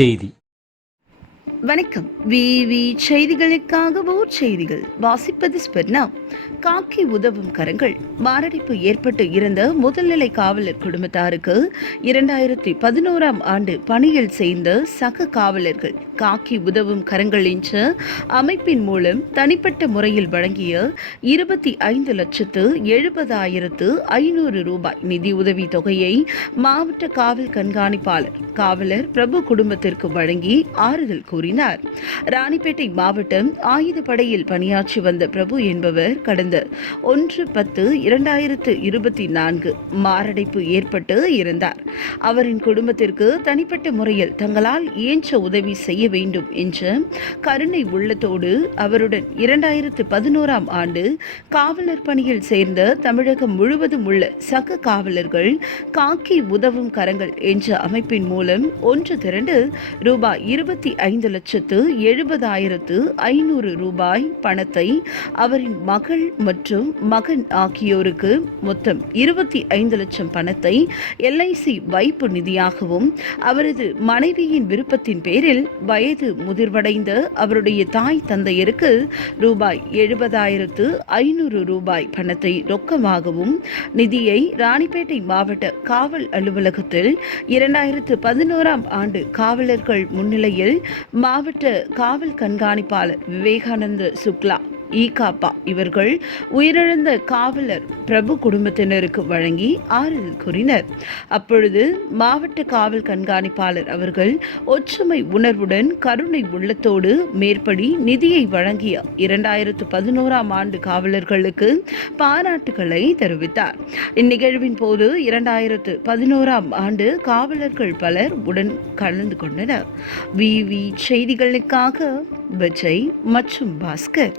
செய்தி. வணக்கம். விவி செய்திகளுக்காக ஓர் செய்திகள் வாசிப்பது ஸ்பெர்னா. காக்கி உதவும் கரங்கள். மாரடைப்பு ஏற்பட்டு இறந்த முதல்நிலை காவலர் குடும்பத்தாருக்கு 2011ஆம் ஆண்டு பணியில் சேர்ந்த சக காவலர்கள் காக்கி உதவும் கரங்கள் என்ற அமைப்பின் மூலம் தனிப்பட்ட முறையில் வழங்கிய 25,70,500 ரூபாய் நிதியுதவி தொகையை மாவட்ட காவல் கண்காணிப்பாளர் காவலர் பிரபு குடும்பத்திற்கு வழங்கி ஆறுதல் கூறினார். ராணிப்பேட்டை மாவட்டம் ஆயுதப்படையில் பணியாற்றி வந்த பிரபு என்பவர் கடந்த 1/10/2024 மாரடைப்பு ஏற்பட்டு இருந்தார். அவரின் குடும்பத்திற்கு தனிப்பட்ட முறையில் தங்களால் இயன்ற உதவி செய்ய வேண்டும் என்ற கருணை உள்ளத்தோடு அவருடன் 2011ஆம் ஆண்டு காவலர் பணியில் சேர்ந்த தமிழகம் முழுவதும் உள்ள சக காவலர்கள் காக்கி உதவும் கரங்கள் என்ற அமைப்பின் மூலம் ஒன்று திரண்டு ரூபாய் 25,70,500 ரூபாய் பணத்தை அவரின் மகள் மற்றும் மகன் ஆகியோருக்கு மொத்தம் 25 லட்சம் பணத்தை LIC வைப்பு நிதியாகவும் அவரது மனைவியின் விருப்பத்தின் பேரில் வயது முதிர்வடைந்த அவருடைய தாய் தந்தையருக்கு ரூபாய் 70,500 ரூபாய் பணத்தை ரொக்கமாகவும் நிதியை ராணிப்பேட்டை மாவட்ட காவல் அலுவலகத்தில் 2011ஆம் ஆண்டு காவலர்கள் முன்னிலையில் மாவட்ட காவல் கண்காணிப்பாளர் விவேகானந்த சுக்லா ஈகாப்பா இவர்கள் உயிரிழந்த காவலர் பிரபு குடும்பத்தினருக்கு வழங்கி ஆறுதல் கூறினர். அப்பொழுது மாவட்ட காவல் கண்காணிப்பாளர் அவர்கள் ஒற்றுமை உணர்வுடன் கருணை உள்ளத்தோடு மேற்படி நிதியை வழங்கிய 2011ஆம் ஆண்டு காவலர்களுக்கு பாராட்டுகளை தெரிவித்தார். இந்நிகழ்வின் போது 2011ஆம் ஆண்டு காவலர்கள் பலர் உடன் கலந்து கொண்டனர். விவி செய்திகளுக்காக விஜய் மற்றும் பாஸ்கர்.